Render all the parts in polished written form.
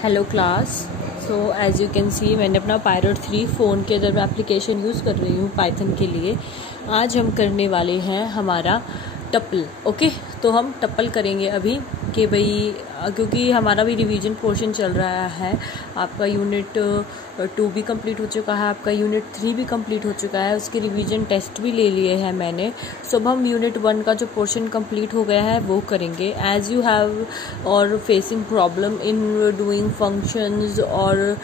Hello class. So as you can सी मैंने अपना pilot 3 phone के अंदर मैं एप्लीकेशन यूज़ कर रही हूँ पाइथन के लिए। आज हम करने वाले हैं हमारा टपल। ओके, तो हम टपल करेंगे अभी कि भाई क्योंकि हमारा भी रिवीजन पोर्शन चल रहा है। आपका यूनिट 2 भी कंप्लीट हो चुका है, आपका यूनिट 3 भी कंप्लीट हो चुका है, उसके रिवीजन टेस्ट भी ले लिए हैं मैंने। सो अब हम यूनिट 1 का जो पोर्शन कंप्लीट हो गया है वो करेंगे। एज यू हैव और facing problem in doing functions और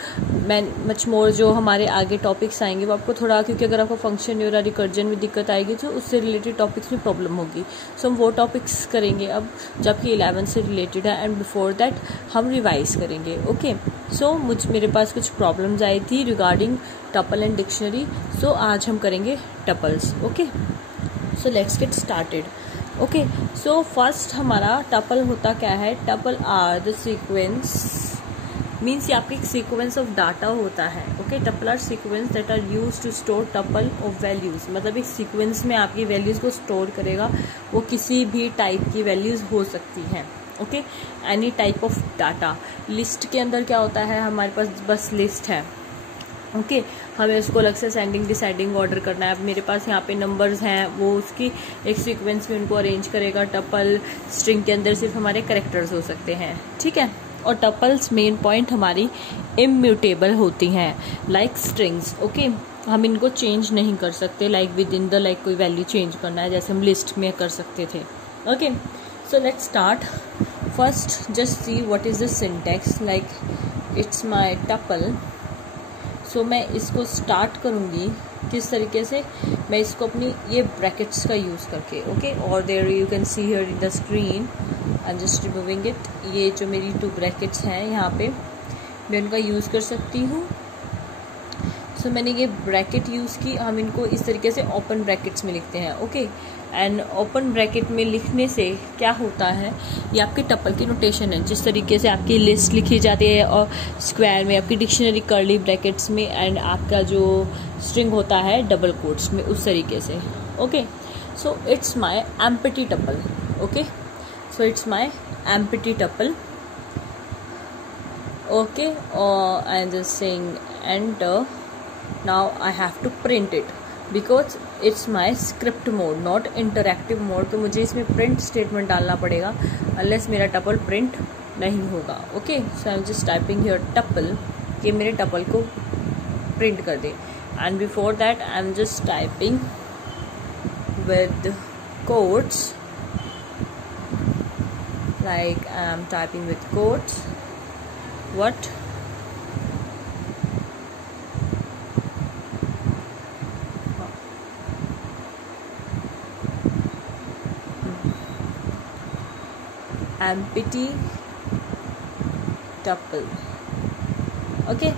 मच मोर, जो हमारे आगे टॉपिक्स आएंगे वो आपको थोड़ा, क्योंकि अगर आपको फंक्शन या रिकर्जन में दिक्कत आएगी तो उससे रिलेटेड टॉपिक्स में प्रॉब्लम होगी। सो हम वो टॉपिक्स करेंगे अब जबकि 11 से रिलेटेड है, एंड बिफोर दैट हम रिवाइज करेंगे। ओके, सो मेरे पास कुछ प्रॉब्लम्स आई थी regarding tuple and dictionary. So आज हम करेंगे tuples. Okay, so let's get started. Okay, so first हमारा टपल होता क्या है? Tuple are the sequence, means ये आपकी एक सीक्वेंस ऑफ डाटा होता है। Okay, tuple are sequence that are use to store tuple of values, मतलब एक सीक्वेंस में आपकी वैल्यूज को स्टोर करेगा। वो किसी भी टाइप की वैल्यूज हो सकती हैं। Okay, any type of data. List के अंदर क्या होता है? हमारे पास बस लिस्ट है। ओके, हमें उसको अलग से असेंडिंग डिसेंडिंग ऑर्डर करना है। अब मेरे पास यहाँ पे नंबर्स हैं, वो उसकी एक सीक्वेंस में उनको अरेंज करेगा। टपल स्ट्रिंग के अंदर सिर्फ हमारे कैरेक्टर्स हो सकते हैं, ठीक है। और टपल्स मेन पॉइंट हमारी इम्यूटेबल होती हैं, लाइक स्ट्रिंग्स। ओके, हम इनको चेंज नहीं कर सकते, like with in the like कोई वैल्यू चेंज करना है जैसे हम लिस्ट में कर सकते थे। Okay, so let's start. First just see what is the syntax, like it's my tuple. So मैं इसको स्टार्ट करूँगी किस तरीके से? मैं इसको अपनी ये ब्रैकेट्स का यूज़ करके। ओके, और there you can see here in the screen, I am just removing it. ये जो मेरी 2 ब्रैकेट्स हैं यहाँ पे मैं उनका यूज़ कर सकती हूँ। सो मैंने ये ब्रैकेट यूज़ की। हम इनको इस तरीके से ओपन ब्रैकेट्स में लिखते हैं। ओके, एंड ओपन ब्रैकेट में लिखने से क्या होता है, ये आपके टपल की नोटेशन है। जिस तरीके से आपकी लिस्ट लिखी जाती है और स्क्वायर में, आपकी डिक्शनरी कर्ली ब्रैकेट्स में, एंड आपका जो स्ट्रिंग होता है डबल कोट्स में, उस तरीके से। Okay, so it's my empty tuple. Okay, so it's my empty tuple. Okay, I am just saying enter. now I have to print it because it's my script mode not interactive mode। तो मुझे इसमें print statement डालना पड़ेगा unless मेरा tuple print नहीं होगा। Okay, so I'm just typing here tuple कि मेरे टपल को print कर दे, and before that I'm just typing with quotes, like I'm typing with quotes what empty tuple। okay,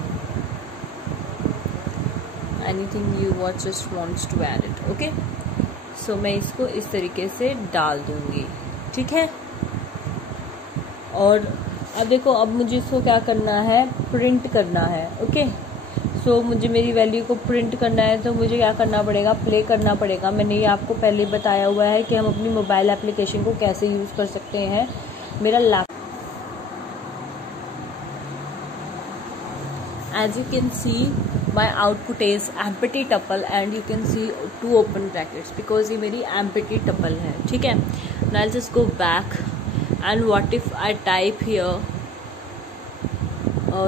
anything you just wants to add it। okay, so मैं इसको इस तरीके से डाल दूंगी, ठीक है। और अब देखो, अब मुझे इसको क्या करना है? प्रिंट करना है। ओके, सो मुझे मेरी वैल्यू को प्रिंट करना है तो मुझे क्या करना पड़ेगा? प्ले करना पड़ेगा। मैंने ये आपको पहले बताया हुआ है कि हम अपनी मोबाइल एप्लीकेशन को कैसे यूज़ कर सकते हैं। मेरा lap, as you can see my output is empty tuple and you can see 2 open brackets because ये मेरी empty tuple है, ठीक है। Now I'll just go back and what if I type here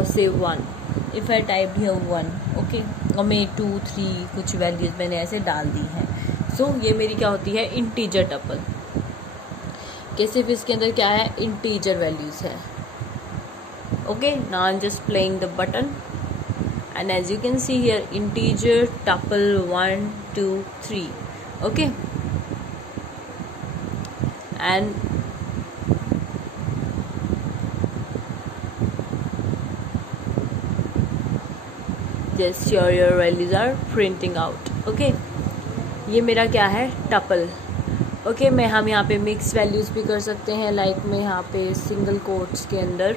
say 1, if I typed here 1, okay, और मैं 2 3 कुछ values मैंने ऐसे डाल दी हैं। सो ये मेरी क्या होती है? इंटीजर टपल, कि सिर्फ इसके अंदर क्या है? इंटीजर वैल्यूज है। Okay, now I am just playing the button and as you can see here integer tuple 1 2 3। okay, and just your values are printing out। okay, ये मेरा क्या है? टपल। ओके, मैं हम यहाँ पे मिक्स वैल्यूज भी कर सकते हैं, लाइक मैं यहाँ पे सिंगल कोट्स के अंदर,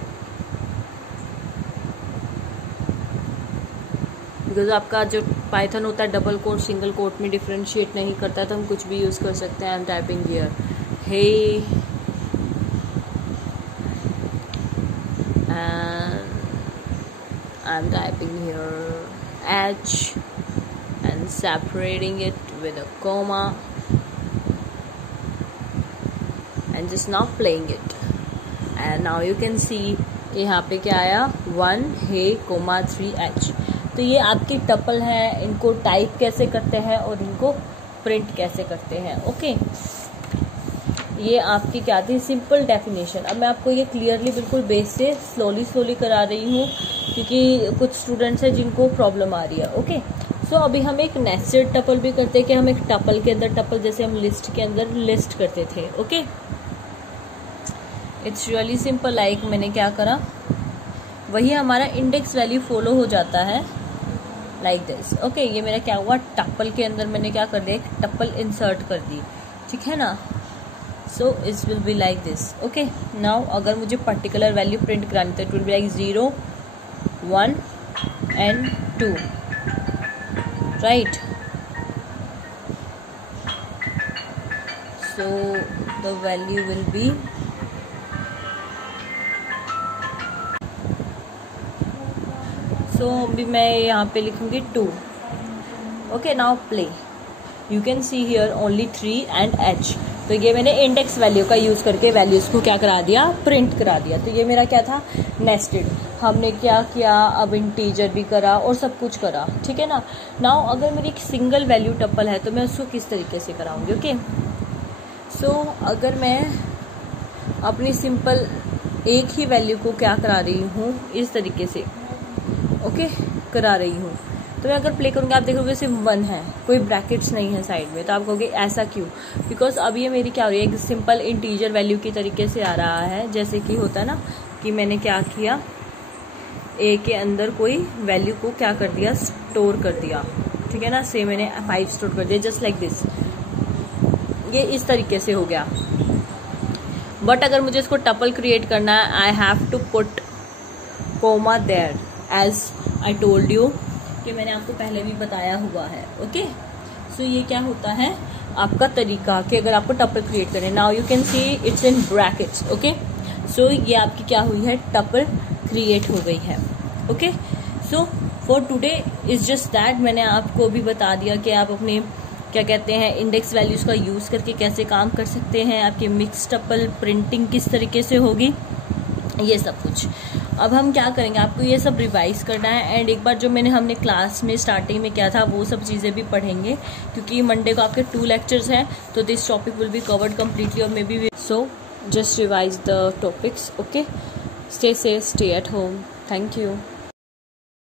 बिकॉज आपका जो पाइथन होता है डबल कोट सिंगल कोट में डिफ्रेंशिएट नहीं करता है, तो हम कुछ भी यूज़ कर सकते हैं। I am typing here hey I'm typing here H and separating it with a comma and just now playing it. And now you can see यहाँ पे क्या आया 1 हे कोमा 3H। तो ये आपकी टपल है, इनको टाइप कैसे करते हैं और इनको प्रिंट कैसे करते हैं। ओके, ये आपकी क्या थी सिंपल डेफिनेशन। अब मैं आपको ये क्लियरली बिल्कुल बेस से स्लोली करा रही हूँ क्योंकि कुछ स्टूडेंट्स हैं जिनको प्रॉब्लम आ रही है। ओके, सो अभी हम एक नेस्टेड टपल भी करते हैं कि हम एक टपल के अंदर टपल, जैसे हम लिस्ट के अंदर लिस्ट करते थे। Okay, it's really simple. Like मैंने क्या करा, वही हमारा इंडेक्स वैल्यू फॉलो हो जाता है लाइक दिस। ओके, ये मेरा क्या हुआ, टपल के अंदर मैंने क्या कर दिया, एक टपल इंसर्ट कर दी, ठीक है ना। So it's will be like this. Okay, now अगर मुझे पर्टिकुलर वैल्यू प्रिंट करानी तो it will be like 0 1 and 2, right. So the value will be अभी मैं यहाँ पे लिखूंगी 2। Okay, now play. You can see here only 3 and H। तो ये मैंने इंडेक्स वैल्यू का यूज करके वैल्यूज को क्या करा दिया, प्रिंट करा दिया। तो ये मेरा क्या था, नेस्टेड। हमने क्या किया, अब इंटीजर भी करा और सब कुछ करा, ठीक है ना। नाउ अगर मेरी एक सिंगल वैल्यू टपल है तो मैं उसको किस तरीके से कराऊंगी। ओके, सो अगर मैं अपनी सिंपल एक ही वैल्यू को क्या करा रही हूँ, इस तरीके से ओके करा रही हूँ, तो मैं अगर प्ले करूँगी आप देखोगे सिर्फ 1 है, कोई ब्रैकेट्स नहीं है साइड में। तो आप कहोगे ऐसा क्यों, बिकॉज अब ये मेरी क्या हो रही है, एक सिंपल इंटीजर वैल्यू की तरीके से आ रहा है। जैसे कि होता है ना कि मैंने क्या किया, ए के अंदर कोई वैल्यू को क्या कर दिया, स्टोर कर दिया, ठीक है ना। से मैंने 5 स्टोर कर दिया, जस्ट लाइक दिस। ये इस तरीके से हो गया। बट अगर मुझे इसको टपल क्रिएट करना है, I have to put comma there, as I told you कि मैंने आपको पहले भी बताया हुआ है। ओके, सो ये क्या होता है आपका तरीका कि अगर आपको टपल क्रिएट करें। Now you can see it's in brackets. Okay, so ये आपकी क्या हुई है, टपल क्रिएट हो गई है। Okay, so for today is just that. मैंने आपको भी बता दिया कि आप अपने क्या कहते हैं इंडेक्स वैल्यूज का यूज करके कैसे काम कर सकते हैं, आपकी मिक्स टपल प्रिंटिंग किस तरीके से होगी, ये सब कुछ। अब हम क्या करेंगे, आपको ये सब रिवाइज करना है एंड एक बार जो हमने क्लास में स्टार्टिंग में किया था वो सब चीज़ें भी पढ़ेंगे, क्योंकि मंडे को आपके 2 लेक्चर्स हैं। तो this topic will be covered completely और maybe so just revise the topics. Okay, stay safe, stay at home. Thank you.